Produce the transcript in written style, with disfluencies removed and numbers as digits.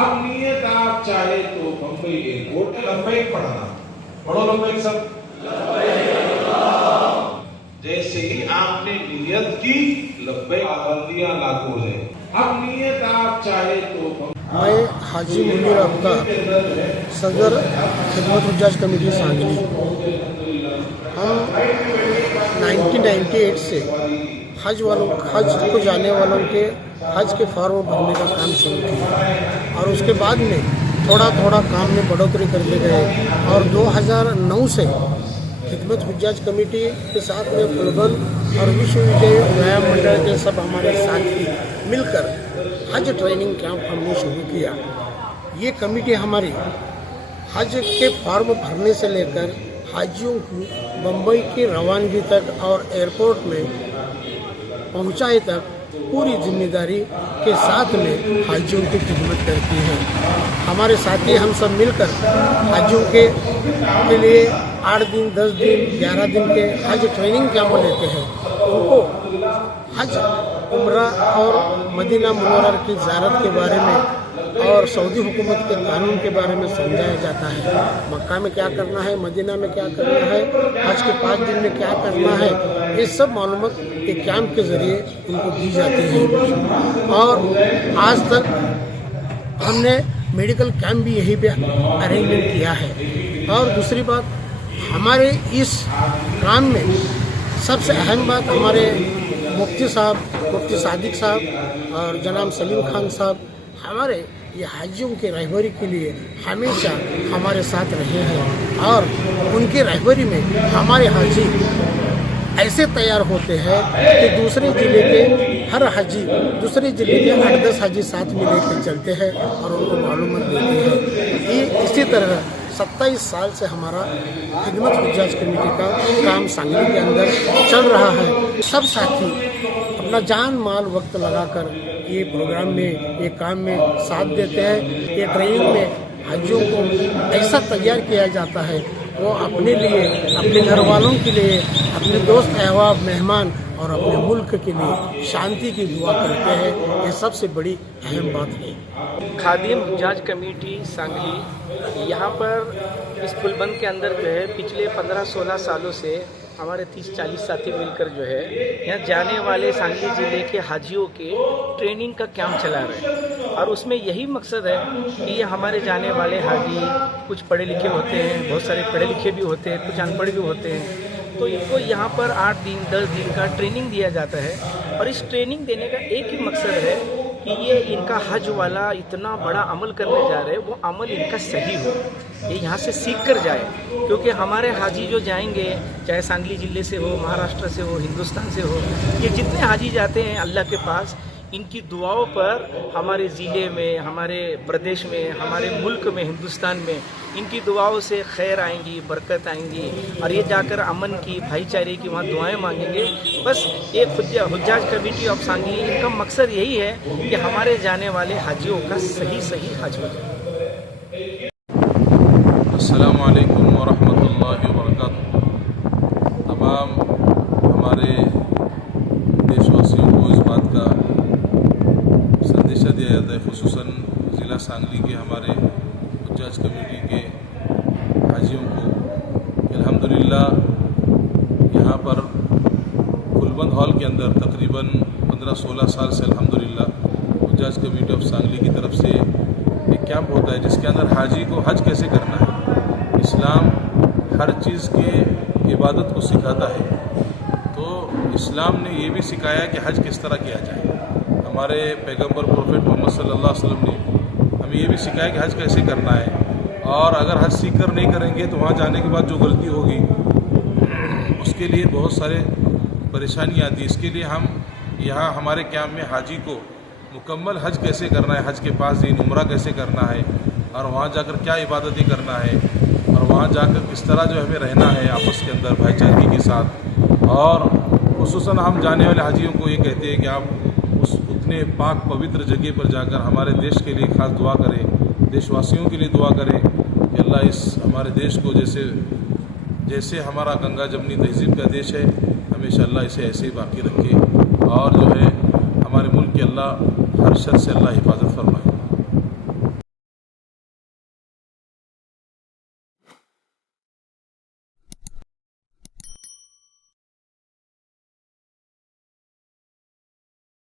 اب نیت آپ چاہے تو بمبئی ایئرپورٹ لبیک پڑھنا، پڑھو لبیک سب، جیسے ہی آپ نے نیت کی لبیک پابندیاں لاگو ہے۔ اب نیت آپ چاہے تو میں حاجی منیر اختر صدر خدمت حجاج کمیٹی سانگلی۔ ہم 1998 سے حج کو جانے والوں کے حج کے فارم بھرنے کا کام شروع کیا اور اس کے بعد میں تھوڑا تھوڑا کام میں بڑھوتری کرتے گئے اور 2009 سے خدمت حجاج کمیٹی کے ساتھ میں پلبن اور وشو ویام منڈل کے سب ہمارے ساتھی مل کر حج ٹریننگ کیمپ ہم نے شروع کیا۔ یہ کمیٹی ہماری حج کے فارم بھرنے سے لے کر حاجیوں کو بمبئی کی روانگی تک اور ایئرپورٹ میں پہنچائے تک پوری ذمہ داری کے ساتھ میں حاجیوں کی خدمت کرتی ہے۔ ہمارے ساتھی ہم سب مل کر حاجیوں کے لیے 8 دن 10 دن 11 دن کے حج ٹریننگ کیمپ لیتے ہیں۔ ان کو حج عمرہ اور مدینہ منورہ کی زیارت کے بارے میں اور سعودی حکومت کے قانون کے بارے میں سمجھایا جاتا ہے۔ مکہ میں کیا کرنا ہے، مدینہ میں کیا کرنا ہے، حج کے 5 دن میں کیا کرنا ہے، یہ سب معلومات ایک کیمپ کے ذریعے ان کو دی جاتی ہے۔ اور آج تک ہم نے میڈیکل کیمپ بھی یہی پہ ارینجمنٹ کیا ہے۔ اور دوسری بات، ہمارے اس کام میں سب سے اہم بات ہمارے مفتی صاحب، مفتی صادق صاحب اور جناب سلیم خان صاحب ہمارے یہ حاجیوں کی رہبری کے لیے ہمیشہ ہمارے ساتھ رہے ہیں اور ان کی رہبری میں ہمارے حاجی ایسے تیار ہوتے ہیں کہ دوسرے ضلع کے ہر حاجی دوسرے ضلع کے 8-10 حاجی ساتھ میں لے کے چلتے ہیں اور ان کو معلومات دیتے ہیں۔ یہ اسی طرح 27 سال سے ہمارا خدمت حجاج کمیٹی کا کام سانگلی کے اندر چل رہا ہے۔ سب ساتھی اپنا جان مال وقت لگا کر یہ پروگرام میں یہ کام میں ساتھ دیتے ہیں۔ یہ ٹریننگ میں حاجیوں کو ایسا تیار کیا جاتا ہے وہ اپنے لیے، اپنے گھر والوں کے لیے، اپنے دوست احباب مہمان اور اپنے ملک کے لیے شانتی کی دعا کرتے ہیں۔ یہ سب سے بڑی اہم بات ہے۔ خادم حجاج کمیٹی سانگلی یہاں پر اس پلبن کے اندر جو ہے پچھلے 15-16 سالوں سے ہمارے 30-40 ساتھی مل کر جو ہے یہاں جانے والے سانگلی ضلع کے حاجیوں کے ٹریننگ کا کیمپ چلا رہے ہیں اور اس میں یہی مقصد ہے کہ یہ ہمارے جانے والے حاجی کچھ پڑھے لکھے ہوتے ہیں، بہت سارے پڑھے لکھے بھی ہوتے ہیں، کچھ ان پڑھ بھی ہوتے ہیں، تو ان کو یہاں پر 8 دن 10 دن کا ٹریننگ دیا جاتا ہے اور اس ٹریننگ دینے کا ایک ہی مقصد ہے کہ یہ ان کا حج والا اتنا بڑا عمل کرنے جا رہے ہیں وہ عمل ان کا صحیح ہو، یہ یہاں سے سیکھ کر جائے، کیونکہ ہمارے حاجی جو جائیں گے چاہے سانگلی ضلع سے ہو، مہاراشٹر سے ہو، ہندوستان سے ہو، یہ جتنے حاجی جاتے ہیں اللہ کے پاس، ان کی دعاؤں پر ہمارے ضلع میں، ہمارے پردیش میں، ہمارے ملک میں، ہندوستان میں ان کی دعاؤں سے خیر آئیں گی، برکت آئیں گی اور یہ جا کر امن کی، بھائی چارے کی وہاں دعائیں مانگیں گے۔ بس ایک حجاج کمیٹی آف سانگلی ان کا مقصد یہی ہے کہ ہمارے جانے والے حاجیوں کا صحیح حج ہو جائے۔ السلام علیکم ورحمۃ اللہ وبرکاتہ۔ تمام ہمارے دیش واسیوں کو اس بات کا سندیشہ دیا جاتا ہے، خصوصاً ضلع سانگلی کے ہمارے حجاج کمیٹی کے حاجیوں کو کہ الحمدللہ یہاں پر پلبن ہال کے اندر تقریباً 15-16 سال سے الحمدللہ حجاج کمیٹی آف سانگلی کی طرف سے ایک کیمپ ہوتا ہے جس کے اندر حاجی کو حج کیسے کرنا ہے، اسلام ہر چیز کے عبادت کو سکھاتا ہے، تو اسلام نے یہ بھی سکھایا کہ حج کس طرح کیا جائے۔ ہمارے پیغمبر پروفیٹ محمد صلی اللہ علیہ وسلم نے ہمیں یہ بھی سکھایا کہ حج کیسے کرنا ہے، اور اگر حج سیکھ کر نہیں کریں گے تو وہاں جانے کے بعد جو غلطی ہوگی اس کے لیے بہت سارے پریشانی آتی ہے۔ اس کے لیے ہم یہاں ہمارے کیمپ میں حاجی کو مکمل حج کیسے کرنا ہے، حج کے 5 دن عمرہ کیسے کرنا ہے اور وہاں جا کر کیا عبادتیں کرنا ہے اور وہاں جا کر کس طرح جو ہمیں رہنا ہے آپس کے اندر بھائی چارگی کے ساتھ، اور خصوصاً ہم جانے والے حاجیوں کو یہ کہتے ہیں کہ آپ اس اتنے پاک پوتر جگہ پر جا کر ہمارے دیش کے لیے خاص دعا کریں، دیش واسیوں کے لیے دعا کریں کہ اللہ اس ہمارے دیش کو جیسے ہمارا گنگا جمنی تہذیب کا دیش ہے ہمیشہ اللہ اسے ایسے ہی باقی رکھے، اور جو ہے ہمارے ملک کے اللہ ہر شر سے اللہ حفاظت فرمائے۔